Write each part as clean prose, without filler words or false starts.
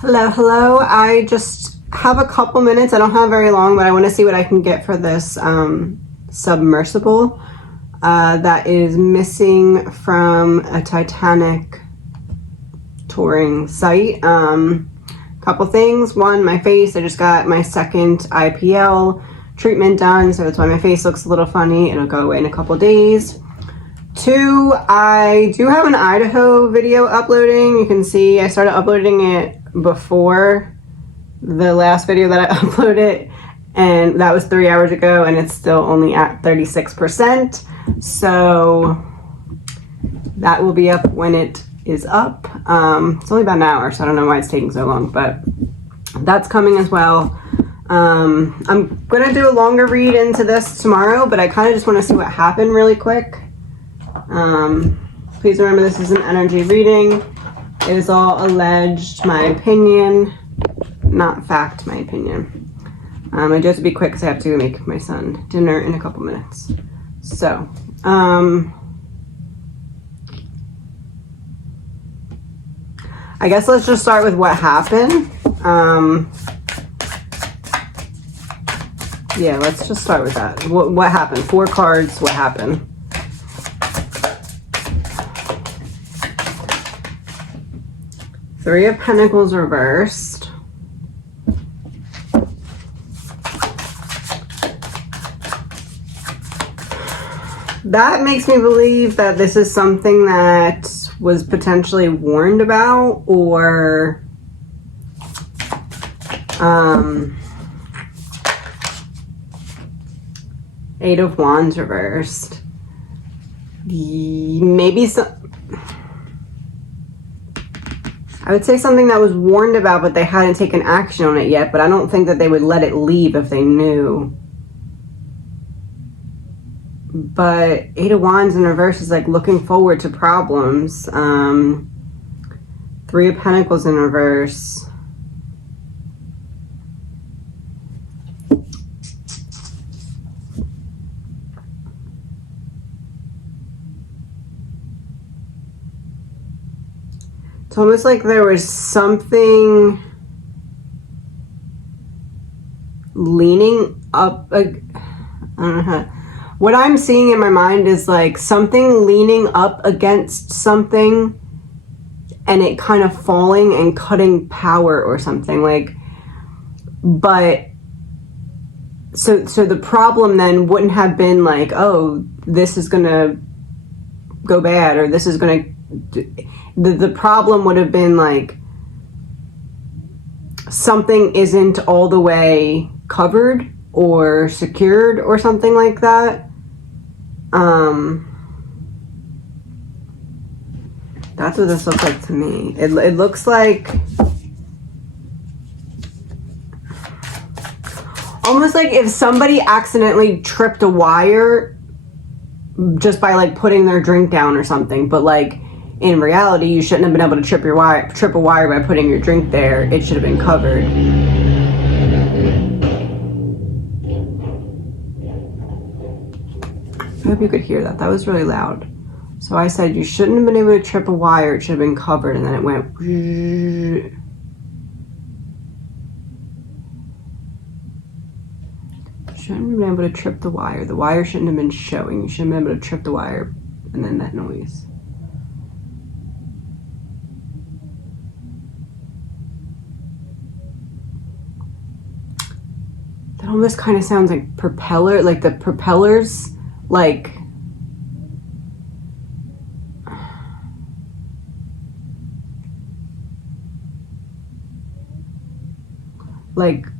Hello, hello. I just have a couple minutes. I don't have very long, but I want to see what I can get for this submersible that is missing from a Titanic touring site. Couple things. One, my face. I just got my second IPL treatment done, so that's why my face looks a little funny. It'll go away in a couple days. Two, I do have an Idaho video uploading. You can see I started uploading it before the last video that I uploaded, and that was 3 hours ago, and it's still only at 36%. So that will be up when it is up. It's only about an hour, so I don't know why it's taking so long, but that's coming as well. I'm gonna do a longer read into this tomorrow, but I kind of just want to see what happened really quick. Please remember this is an energy reading. It is all alleged, my opinion, not fact, my opinion. I do have to be quick because I have to make my son dinner in a couple minutes. So, I guess let's just start with what happened. Yeah, let's just start with that. What happened? 4 cards, what happened? Three of Pentacles reversed. That makes me believe that this is something that was potentially warned about, or Eight of Wands reversed. Maybe some, I would say something that was warned about, but they hadn't taken action on it yet, but I don't think that they would let it leave if they knew. But Eight of Wands in reverse is like looking forward to problems. Three of Pentacles in reverse. It's almost like there was something leaning up. I don't know how. What I'm seeing in my mind is like something leaning up against something and it kind of falling and cutting power or something, like, but so the problem then wouldn't have been like, oh, this is gonna go bad, or this is gonna, the problem would have been like something isn't all the way covered or secured or something like that. That's what this looks like to me. It looks like almost like if somebody accidentally tripped a wire just by like putting their drink down or something, but like in reality you shouldn't have been able to trip a wire by putting your drink there. It should have been covered. I hope you could hear that. That was really loud. So I said you shouldn't have been able to trip a wire. It should have been covered, and then it went. Shouldn't have been able to trip the wire. The wire shouldn't have been showing. You shouldn't have been able to trip the wire, and then that noise. That almost kind of sounds like propeller, like the propellers, like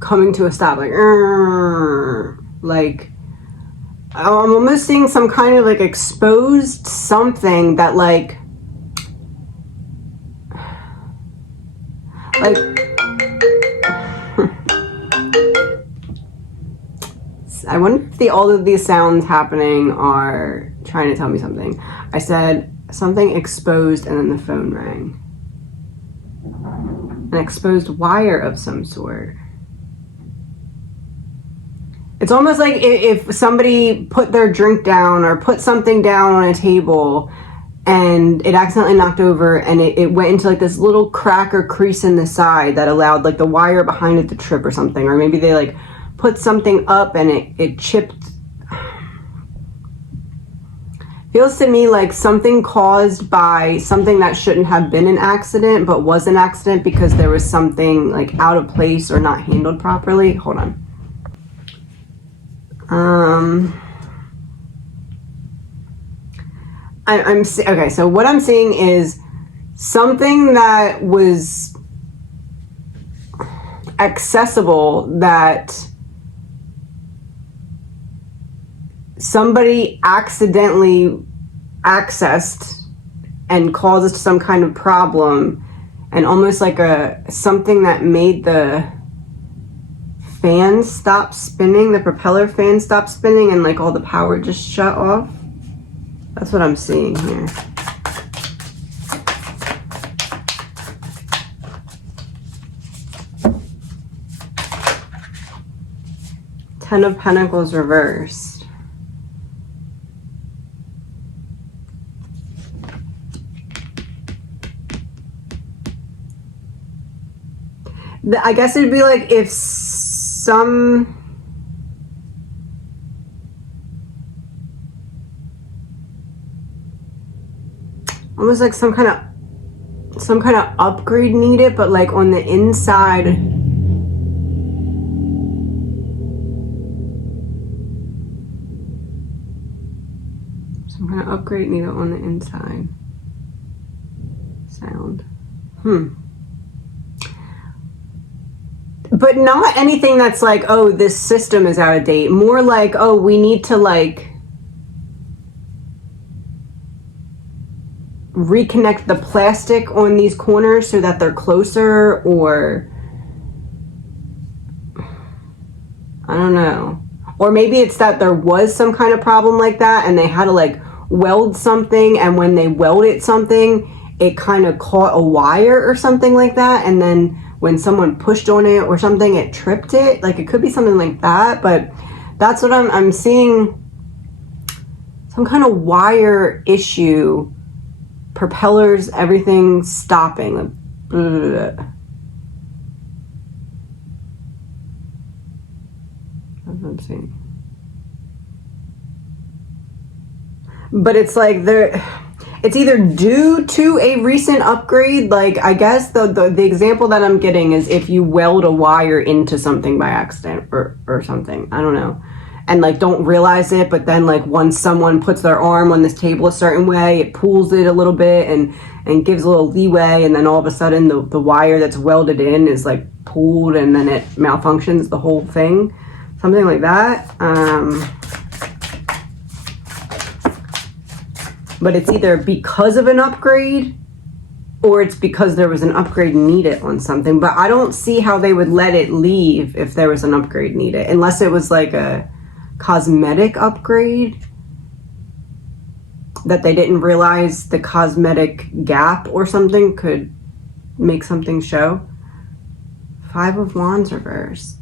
coming to a stop, like I'm almost seeing some kind of like exposed something that like I wonder if all of these sounds happening are trying to tell me something. I said something exposed and then the phone rang. An exposed wire of some sort. It's almost like if somebody put their drink down or put something down on a table and it accidentally knocked over, and it went into like this little crack or crease in the side that allowed like the wire behind it to trip or something. Or maybe they like put something up and it chipped. Feels to me like something caused by something that shouldn't have been an accident but was an accident because there was something like out of place or not handled properly. Hold on. Okay, so what I'm seeing is something that was accessible that somebody accidentally accessed and caused some kind of problem, and almost like something that made the fan stop spinning, the propeller fan stop spinning, and like all the power just shut off. That's what I'm seeing here. Ten of Pentacles reversed. I guess it'd be like if some almost like some kind of upgrade needed, but like on the inside some kind of upgrade needed on the inside. Sound. But not anything that's like, oh, this system is out of date. More like, oh, we need to like reconnect the plastic on these corners so that they're closer, or I don't know. Or maybe it's that there was some kind of problem like that and they had to like weld something, and when they welded something, it kind of caught a wire or something like that, and then when someone pushed on it or something, it tripped it. Like it could be something like that, but that's what I'm seeing. Some kind of wire issue, propellers, everything stopping. Like, that's what I'm seeing. But it's like it's either due to a recent upgrade, like I guess the example that I'm getting is if you weld a wire into something by accident or something, I don't know, and like don't realize it, but then like once someone puts their arm on this table a certain way, it pulls it a little bit and gives a little leeway, and then all of a sudden the wire that's welded in is like pulled, and then it malfunctions the whole thing, something like that. But it's either because of an upgrade or it's because there was an upgrade needed on something. But I don't see how they would let it leave if there was an upgrade needed, unless it was like a cosmetic upgrade that they didn't realize the cosmetic gap or something could make something show. 5 of Wands reversed.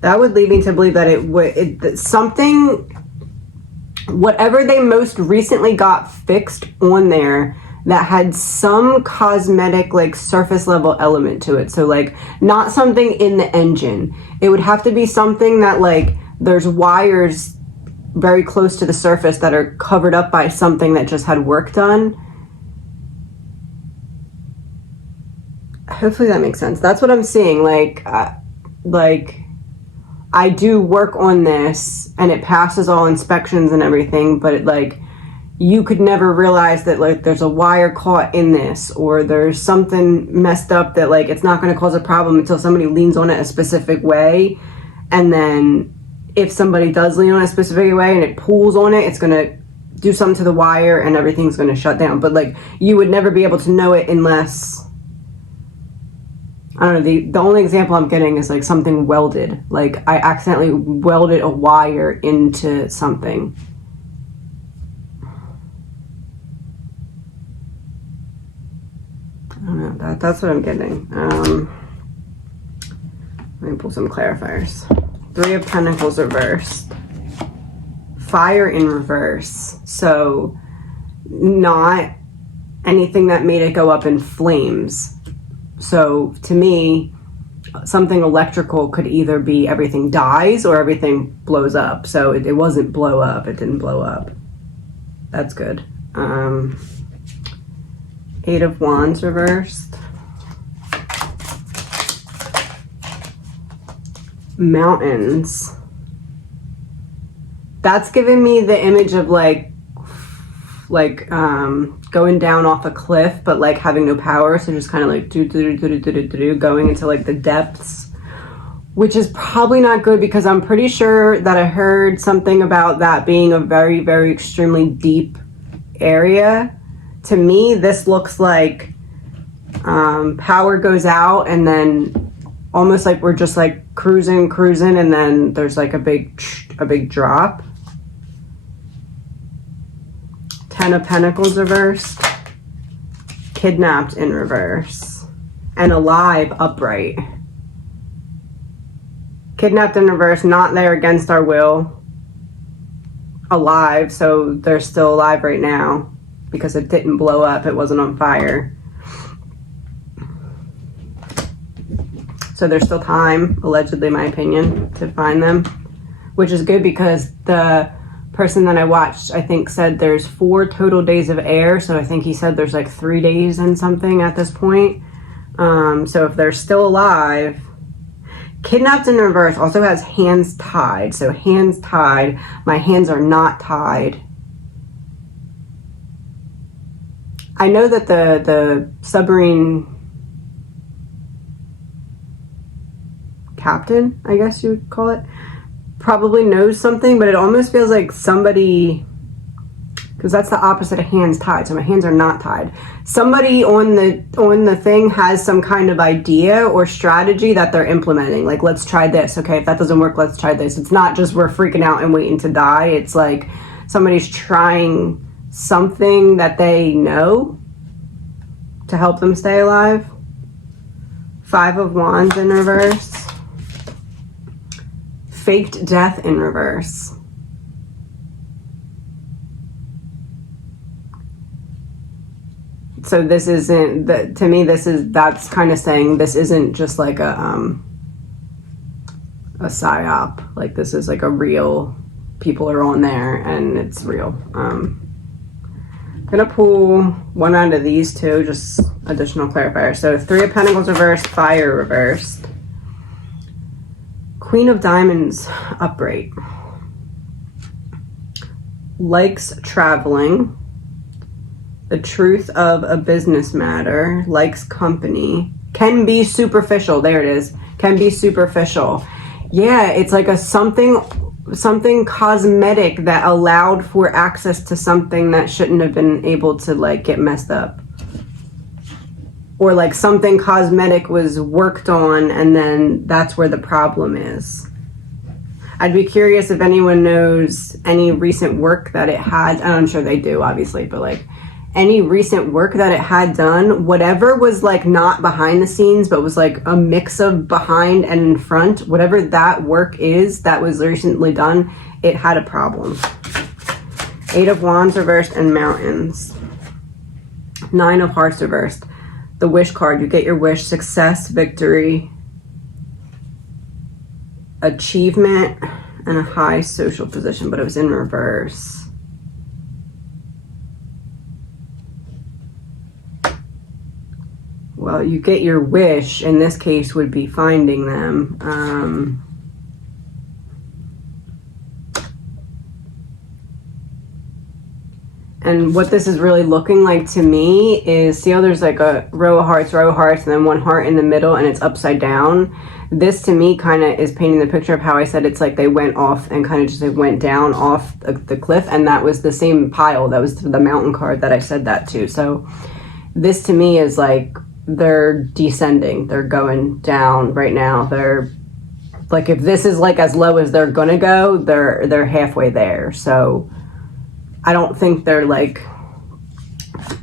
That would lead me to believe that something, whatever they most recently got fixed on there, that had some cosmetic, like surface level element to it. So like not something in the engine. It would have to be something that like there's wires very close to the surface that are covered up by something that just had work done. Hopefully that makes sense. That's what I'm seeing. Like I do work on this and it passes all inspections and everything, but you could never realize that like there's a wire caught in this, or there's something messed up that like it's not going to cause a problem until somebody leans on it a specific way. And then if somebody does lean on it a specific way and it pulls on it, it's going to do something to the wire and everything's going to shut down. But like you would never be able to know it unless, I don't know, the only example I'm getting is like something welded. Like I accidentally welded a wire into something. that's what I'm getting. Let me pull some clarifiers. 3 of Pentacles reversed. Fire in reverse. So not anything that made it go up in flames. So to me, something electrical could either be everything dies or everything blows up. So it wasn't blow up. It didn't blow up. That's good. 8 of Wands reversed. Mountains. That's giving me the image of like going down off a cliff, but like having no power. So just kind of like going into like the depths, which is probably not good because I'm pretty sure that I heard something about that being a very, very extremely deep area. To me, this looks like power goes out and then almost like we're just like cruising, and then there's like a big drop. 10 of Pentacles reversed. Kidnapped in reverse. And alive upright. Kidnapped in reverse, not there against our will. Alive, so they're still alive right now because it didn't blow up, it wasn't on fire. So there's still time, allegedly, my opinion, to find them, which is good because the person that I watched, I think, said there's 4 total days of air. So I think he said there's like 3 days and something at this point. So if they're still alive, kidnapped in reverse also has hands tied. So hands tied, my hands are not tied. I know that the submarine captain, I guess you would call it, probably knows something, but it almost feels like somebody, because that's the opposite of hands tied, so my hands are not tied. Somebody on the thing has some kind of idea or strategy that they're implementing. Like, let's try this. Okay, if that doesn't work, let's try this. It's not just we're freaking out and waiting to die. It's like somebody's trying something that they know to help them stay alive. 5 of Wands in reverse. Faked death in reverse. So this isn't, to me, that's kind of saying this isn't just like a psyop. Like, this is like a real, people are on there and it's real. I'm gonna pull one out of these two, just additional clarifier. So 3 of Pentacles reversed, fire reversed. Queen of Diamonds upright. Likes traveling. The truth of a business matter. Likes company. Can be superficial. There it is. Can be superficial. Yeah, it's like a something cosmetic that allowed for access to something that shouldn't have been able to like get messed up. Or like something cosmetic was worked on and then that's where the problem is. I'd be curious if anyone knows any recent work that it had, and I'm sure they do obviously, but like any recent work that it had done, whatever was like not behind the scenes, but was like a mix of behind and in front, whatever that work is that was recently done, it had a problem. 8 of Wands reversed and Mountains. 9 of Hearts reversed. The wish card, you get your wish, success, victory, achievement, and a high social position, but it was in reverse. Well, you get your wish, in this case would be finding them. And what this is really looking like to me is, see how there's like a row of hearts, and then one heart in the middle and it's upside down? This to me kind of is painting the picture of how I said it's like they went off and kind of just like went down off the cliff, and that was the same pile. That was the mountain card that I said that to. So this to me is like they're descending. They're going down right now. They're like, if this is like as low as they're gonna go, they're halfway there. So I don't think they're like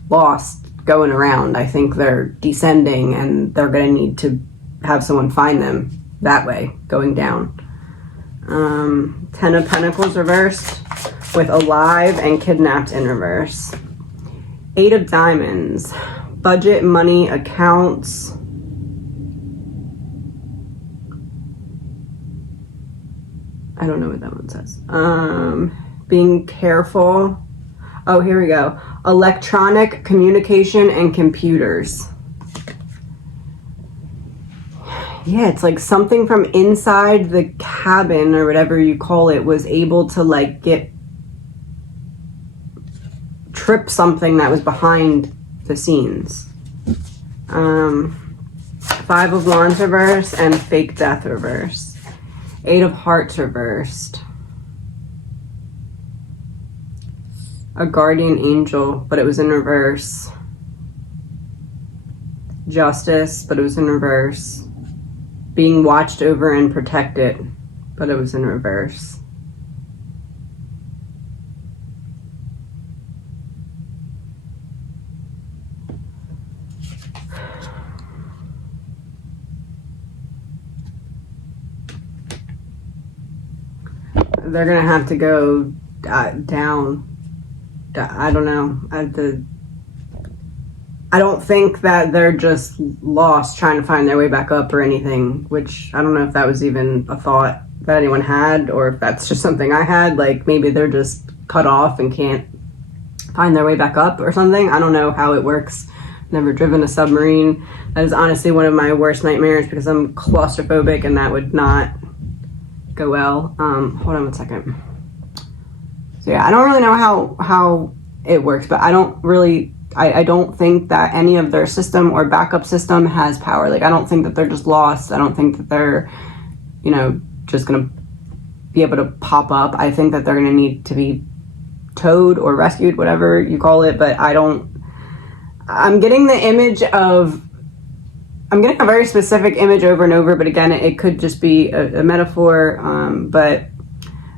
lost going around. I think they're descending, and they're going to need to have someone find them that way, going down. 10 of Pentacles reversed with alive and kidnapped in reverse. 8 of Diamonds, budget, money, accounts. I don't know what that one says. Being careful. Oh, here we go. Electronic communication and computers. Yeah, it's like something from inside the cabin or whatever you call it was able to like trip something that was behind the scenes. 5 of Wands reversed and fake death reversed. 8 of Hearts reversed. A guardian angel, but it was in reverse. Justice, but it was in reverse. Being watched over and protected, but it was in reverse. They're gonna have to go down. I don't know. I don't think that they're just lost trying to find their way back up or anything, which I don't know if that was even a thought that anyone had, or if that's just something I had, like maybe they're just cut off and can't find their way back up or something. I don't know how it works. Never driven a submarine. That is honestly one of my worst nightmares because I'm claustrophobic and that would not go well. Hold on one second. So yeah, I don't really know how it works, but I don't think that any of their system or backup system has power. Like, I don't think that they're just lost. I don't think that they're, just going to be able to pop up. I think that they're going to need to be towed or rescued, whatever you call it. But I'm getting the image of, I'm getting a very specific image over and over, but again, it could just be a metaphor. But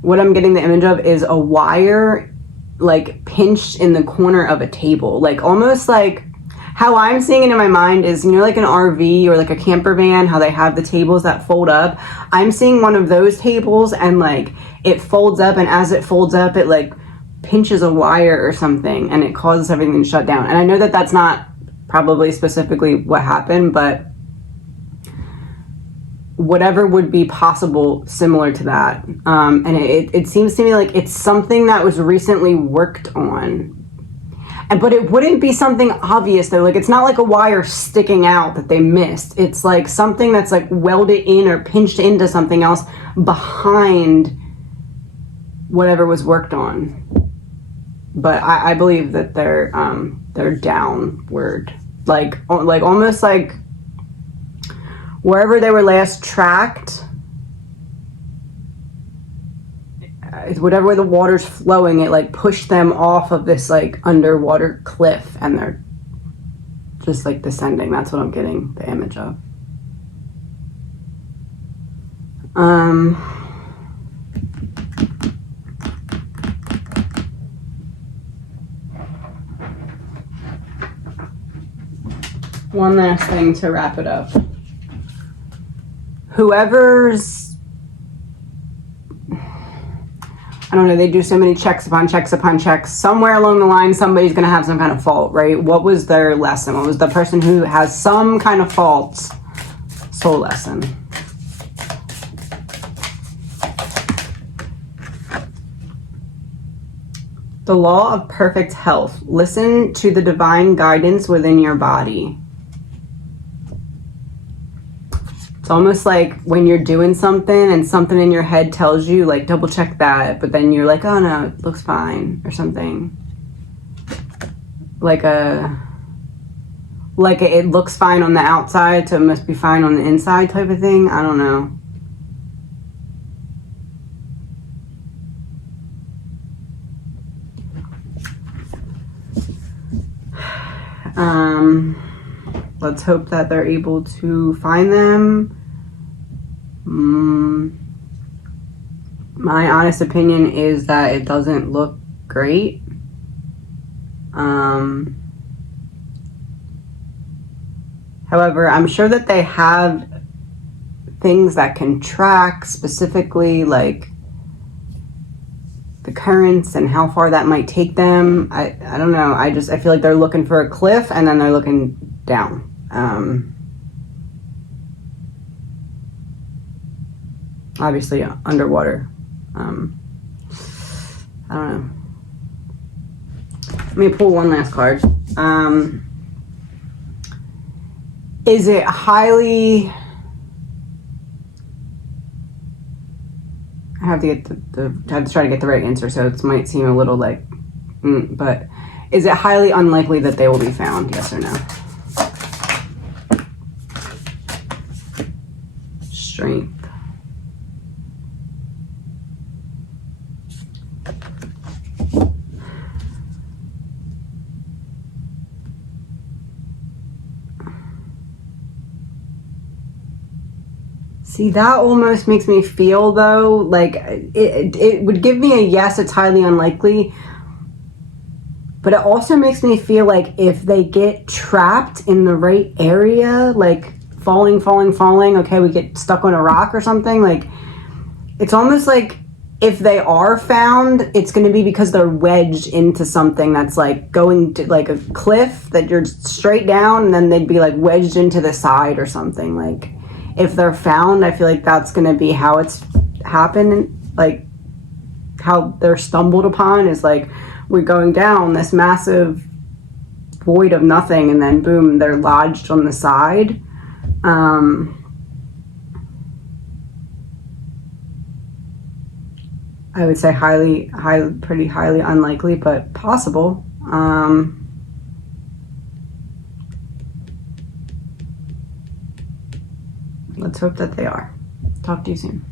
what I'm getting the image of is a wire like pinched in the corner of a table, like almost like how I'm seeing it in my mind is, like an RV or like a camper van, how they have the tables that fold up. I'm seeing one of those tables and like it folds up, and as it folds up, it like pinches a wire or something and it causes everything to shut down. And I know that that's not probably specifically what happened, but whatever would be possible similar to that. And it seems to me like it's something that was recently worked on. But it wouldn't be something obvious though. Like, it's not like a wire sticking out that they missed. It's like something that's like welded in or pinched into something else behind whatever was worked on. But I believe that they're downward. Like almost like wherever they were last tracked, whatever way the water's flowing, it like pushed them off of this like underwater cliff, and they're just like descending. That's what I'm getting the image of. One last thing to wrap it up. Whoever's, I don't know, they do so many checks upon checks upon checks. Somewhere along the line, somebody's going to have some kind of fault, right? What was their lesson? What was the person who has some kind of fault soul lesson? The law of perfect health. Listen to the divine guidance within your body. It's almost like when you're doing something and something in your head tells you, like, double check that, but then you're like, oh no, it looks fine, or something. Like it looks fine on the outside, so it must be fine on the inside type of thing. I don't know. Let's hope that they're able to find them. My honest opinion is that it doesn't look great. However, I'm sure that they have things that can track specifically like the currents and how far that might take them. I don't know. I feel like they're looking for a cliff and then they're looking down. Obviously underwater. I don't know. Let me pull one last card. Is it highly... I have to get I have to try to get the right answer, so it might seem a little like, but is it highly unlikely that they will be found? Yes or no? Strength. See, that almost makes me feel, though, like it would give me a yes, it's highly unlikely. But it also makes me feel like if they get trapped in the right area, like falling, okay, we get stuck on a rock or something, like it's almost like if they are found, it's going to be because they're wedged into something that's like going to like a cliff that you're straight down, and then they'd be like wedged into the side or something. Like, if they're found, I feel like that's going to be how it's happened. Like, how they're stumbled upon is like, we're going down this massive void of nothing, and then boom, they're lodged on the side. I would say pretty highly unlikely, but possible. Let's hope that they are. Talk to you soon.